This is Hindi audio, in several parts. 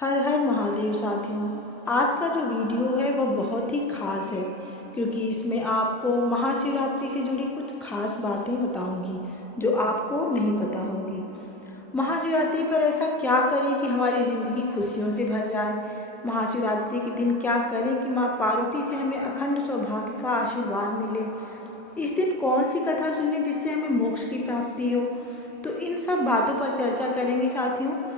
हर हर महादेव साथियों। आज का जो वीडियो है वो बहुत ही खास है क्योंकि इसमें आपको महाशिवरात्रि से जुड़ी कुछ खास बातें बताऊंगी जो आपको नहीं पता होंगी। महाशिवरात्रि पर ऐसा क्या करें कि हमारी ज़िंदगी खुशियों से भर जाए। महाशिवरात्रि के दिन क्या करें कि माँ पार्वती से हमें अखंड सौभाग्य का आशीर्वाद मिले। इस दिन कौन सी कथा सुने जिससे हमें मोक्ष की प्राप्ति हो। तो इन सब बातों पर चर्चा करेंगे साथियों।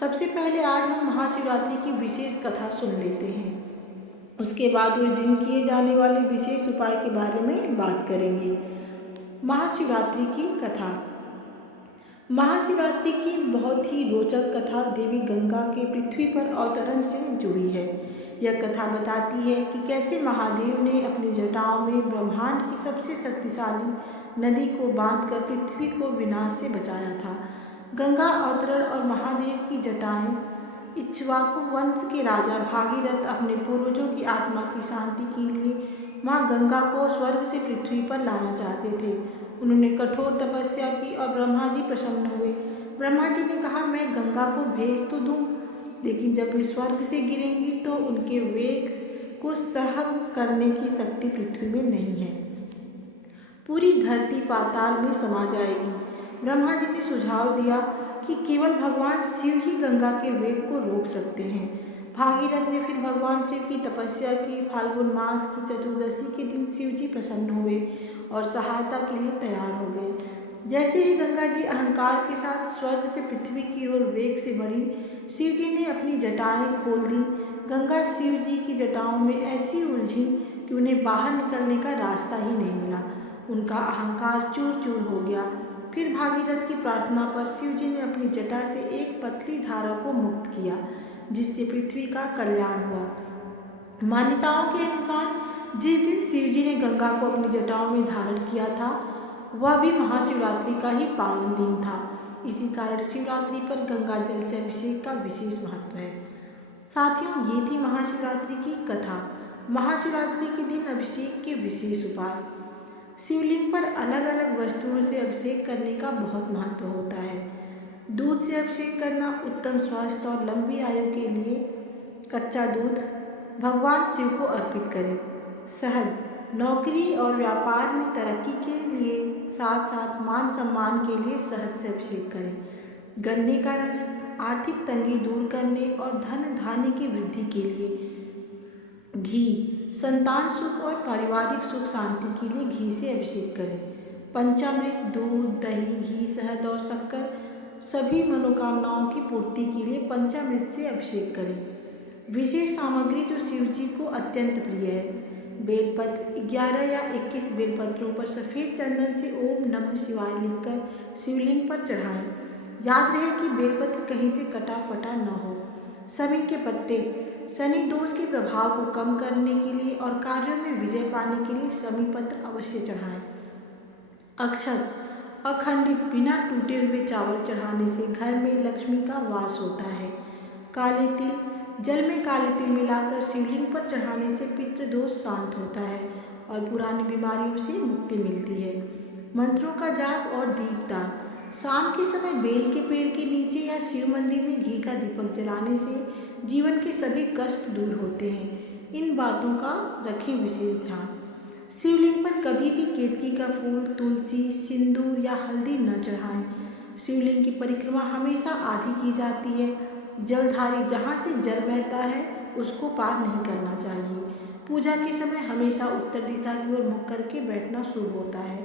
सबसे पहले आज हम महाशिवरात्रि की विशेष कथा सुन लेते हैं। उसके बाद उस दिन किए जाने वाले विशेष उपाय के बारे में बात करेंगे। महाशिवरात्रि की कथा। महाशिवरात्रि की बहुत ही रोचक कथा देवी गंगा के पृथ्वी पर अवतरण से जुड़ी है। यह कथा बताती है कि कैसे महादेव ने अपनी जटाओं में ब्रह्मांड की सबसे शक्तिशाली नदी को बांधकर पृथ्वी को विनाश से बचाया था। गंगा अवतरण और महादेव की जटाएं इक्ष्वाकु वंश के राजा भागीरथ अपने पूर्वजों की आत्मा की शांति के लिए माँ गंगा को स्वर्ग से पृथ्वी पर लाना चाहते थे। उन्होंने कठोर तपस्या की और ब्रह्मा जी प्रसन्न हुए। ब्रह्मा जी ने कहा, मैं गंगा को भेज तो दूं, लेकिन जब वे स्वर्ग से गिरेंगी तो उनके वेग को सहन करने की शक्ति पृथ्वी में नहीं है। पूरी धरती पाताल में समा जाएगी। ब्रह्मा जी ने सुझाव दिया कि केवल भगवान शिव ही गंगा के वेग को रोक सकते हैं। भागीरथ ने फिर भगवान शिव की तपस्या की। फाल्गुन मास की चतुर्दशी के दिन शिव जी प्रसन्न हुए और सहायता के लिए तैयार हो गए। जैसे ही गंगा जी अहंकार के साथ स्वर्ग से पृथ्वी की ओर वेग से बढ़ी, शिव जी ने अपनी जटाएं खोल दी। गंगा शिव जी की जटाओं में ऐसी उलझी कि उन्हें बाहर निकलने का रास्ता ही नहीं मिला। उनका अहंकार चूर चूर हो गया। फिर भागीरथ की प्रार्थना पर शिव जी ने अपनी जटा से एक पतली धारा को मुक्त किया, जिससे पृथ्वी का कल्याण हुआ। मान्यताओं के अनुसार जिस दिन शिव जी ने गंगा को अपनी जटाओं में धारण किया था वह भी महाशिवरात्रि का ही पावन दिन था। इसी कारण शिवरात्रि पर गंगा जल से अभिषेक का विशेष महत्व है। साथियों, ये थी महाशिवरात्रि की कथा। महाशिवरात्रि के दिन अभिषेक के विशेष उपाय। शिवलिंग पर अलग अलग वस्तुओं से अभिषेक करने का बहुत महत्व होता है। दूध से अभिषेक करना उत्तम स्वास्थ्य और लंबी आयु के लिए। कच्चा दूध भगवान शिव को अर्पित करें। शहद नौकरी और व्यापार में तरक्की के लिए, साथ साथ मान सम्मान के लिए शहद से अभिषेक करें। गन्ने का रस आर्थिक तंगी दूर करने और धन धान्य की वृद्धि के लिए। घी संतान सुख और पारिवारिक सुख शांति के लिए घी से अभिषेक करें। पंचामृत दूध, दही, घी, शहद और शक्कर सभी मनोकामनाओं की पूर्ति के लिए पंचामृत से अभिषेक करें। विशेष सामग्री जो शिव जी को अत्यंत प्रिय है। बेलपत्र 11 या 21 बेलपत्रों पर सफ़ेद चंदन से ओम नमः शिवाय लिखकर शिवलिंग पर चढ़ाएं। याद रहे कि बेलपत्र कहीं से कटा फटा न हो। शमी के पत्ते शनि दोष के प्रभाव को कम करने के लिए और कार्यों में विजय पाने के लिए शमी पत्र अवश्य चढ़ाएं। अक्षत अखंडित बिना टूटे हुए चावल चढ़ाने से घर में लक्ष्मी का वास होता है। काले तिल जल में काले तिल मिलाकर शिवलिंग पर चढ़ाने से पितृदोष शांत होता है और पुरानी बीमारियों से मुक्ति मिलती है। मंत्रों का जाप और दीपदान शाम के समय बेल के पेड़ के नीचे या शिव मंदिर में घी का दीपक जलाने से जीवन के सभी कष्ट दूर होते हैं। इन बातों का रखें विशेष ध्यान। शिवलिंग पर कभी भी केतकी का फूल, तुलसी, सिंदूर या हल्दी न चढ़ाएं। शिवलिंग की परिक्रमा हमेशा आधी की जाती है। जलधारी जहाँ से जल बहता है उसको पार नहीं करना चाहिए। पूजा के समय हमेशा उत्तर दिशा की ओर मुख करके बैठना शुभ होता है।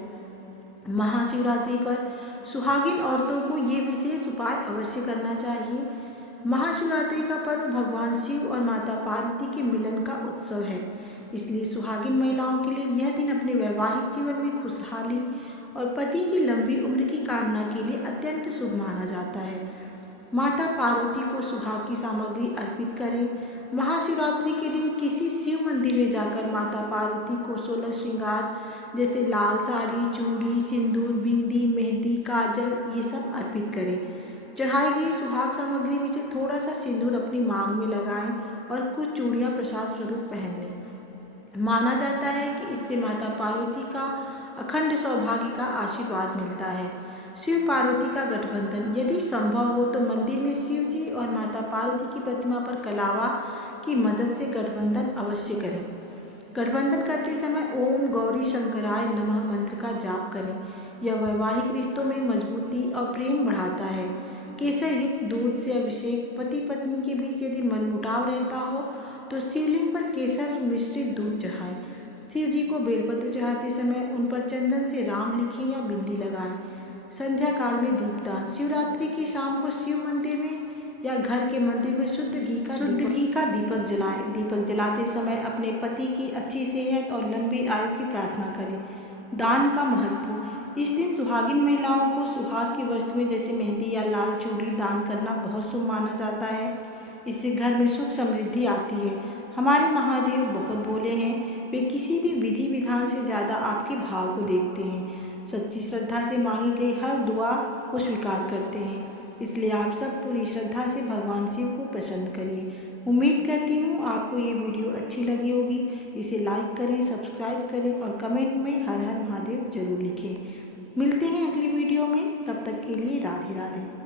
महाशिवरात्रि पर सुहागिन औरतों को ये विशेष उपाय अवश्य करना चाहिए। महाशिवरात्रि का पर्व भगवान शिव और माता पार्वती के मिलन का उत्सव है, इसलिए सुहागिन महिलाओं के लिए यह दिन अपने वैवाहिक जीवन में खुशहाली और पति की लंबी उम्र की कामना के लिए अत्यंत शुभ माना जाता है। माता पार्वती को सुहाग की सामग्री अर्पित करें। महाशिवरात्रि के दिन किसी शिव मंदिर में जाकर माता पार्वती को 16 श्रृंगार जैसे लाल साड़ी, चूड़ी, सिंदूर, बिंदी, मेहंदी, काजल ये सब अर्पित करें। चढ़ाई गई सुहाग सामग्री में से थोड़ा सा सिंदूर अपनी मांग में लगाएं और कुछ चूड़ियाँ प्रसाद स्वरूप पहन लें। माना जाता है कि इससे माता पार्वती का अखंड सौभाग्य का आशीर्वाद मिलता है। शिव पार्वती का गठबंधन। यदि संभव हो तो मंदिर में शिव जी और माता पार्वती की प्रतिमा पर कलावा की मदद से गठबंधन अवश्य करें। गठबंधन करते समय ओम गौरी शंकराय नमः मंत्र का जाप करें। यह वैवाहिक रिश्तों में मजबूती और प्रेम बढ़ाता है। केसर युक्त दूध से अभिषेक। पति पत्नी के बीच यदि मनमुटाव रहता हो तो शिवलिंग पर केसर मिश्रित दूध चढ़ाएं। शिव जी को बेलपत्र चढ़ाते समय उन पर चंदन से राम लिखें या बिंदी लगाएं। संध्या काल में दीपदान। शिवरात्रि की शाम को शिव मंदिर में या घर के मंदिर में शुद्ध घी का दीपक जलाएं। दीपक जलाते समय अपने पति की अच्छी सेहत और लंबी आयु की प्रार्थना करें। दान का महत्व। इस दिन सुहागिन महिलाओं को सुहाग की वस्तुएं जैसे मेहंदी या लाल चूड़ी दान करना बहुत शुभ माना जाता है। इससे घर में सुख समृद्धि आती है। हमारे महादेव बहुत भोले हैं। वे किसी भी विधि विधान से ज़्यादा आपके भाव को देखते हैं। सच्ची श्रद्धा से मांगी गई हर दुआ को स्वीकार करते हैं। इसलिए आप सब पूरी श्रद्धा से भगवान शिव को प्रसन्न करिए। उम्मीद करती हूँ आपको ये वीडियो अच्छी लगी होगी। इसे लाइक करें, सब्सक्राइब करें और कमेंट में हर हर महादेव जरूर लिखें। मिलते हैं अगली वीडियो में, तब तक के लिए राधे राधे।